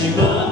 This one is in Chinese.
Coba.